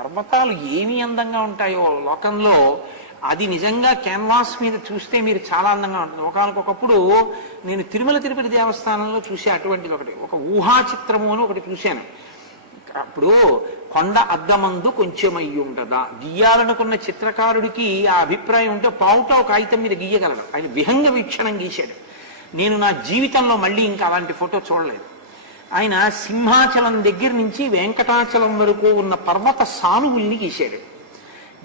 పర్వతాలు ఏమి అందంగా ఉంటాయో లోకంలో, అది నిజంగా క్యాన్వాస్ మీద చూస్తే మీరు చాలా అందంగా ఉంటుంది. ఒకనకొకప్పుడు నేను తిరుమల తిరుపతి దేవస్థానంలో చూసే అటువంటిది ఒకటి, ఒక ఊహా చిత్రము అని ఒకటి చూశాను. అప్పుడు కొండ అద్దమందు కొంచెం అయ్యి ఉంటుందా, గీయాలనుకున్న చిత్రకారుడికి ఆ అభిప్రాయం ఉంటే పావుటావు కాగితం మీద గీయగలడు. ఆయన విహంగ వీక్షణం గీశాడు. నేను నా జీవితంలో మళ్ళీ ఇంకా అలాంటి ఫోటో చూడలేదు. ఆయన సింహాచలం దగ్గర నుంచి వెంకటాచలం వరకు ఉన్న పర్వత సానువుల్ని గీశాడు.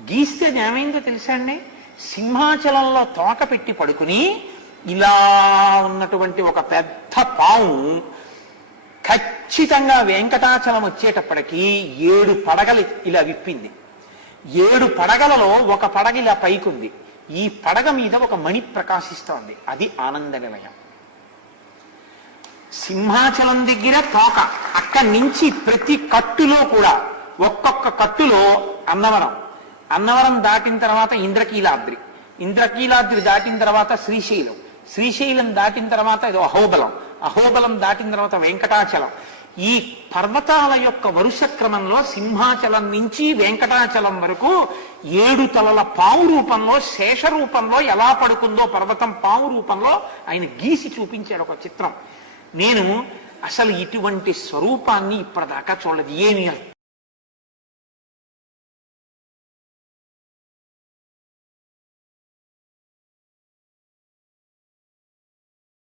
గీస్తే అది ఏమైందో తెలుసా అండి, సింహాచలంలో తోక పెట్టి పడుకుని ఇలా ఉన్నటువంటి ఒక పెద్ద పాము ఖచ్చితంగా వెంకటాచలం వచ్చేటప్పటికి 7 పడగలు ఇలా విప్పింది. 7 పడగలలో ఒక పడగ ఇలా పైకుంది. ఈ పడగ మీద ఒక మణి ప్రకాశిస్తోంది. అది ఆనంద నిలయం. సింహాచలం దగ్గర తోక, అక్కడి నుంచి ప్రతి కట్టులో కూడా ఒక్కొక్క కట్టులో అన్నవరం, అన్నవరం దాటిన తర్వాత ఇంద్రకీలాద్రి, ఇంద్రకీలాద్రి దాటిన తర్వాత శ్రీశైలం, శ్రీశైలం దాటిన తర్వాత ఇది అహోబలం, అహోబలం దాటిన తర్వాత వెంకటాచలం. ఈ పర్వతాల యొక్క వరుస క్రమంలో సింహాచలం నుంచి వెంకటాచలం వరకు 7 తలల పాము రూపంలో, శేష రూపంలో ఎలా పడుకుందో పర్వతం పాము రూపంలో ఆయన గీసి చూపించాడు ఒక చిత్రం. నేను అసలు ఇటువంటి స్వరూపాన్ని ఇప్పటిదాకా చూడలేదు. ఏమి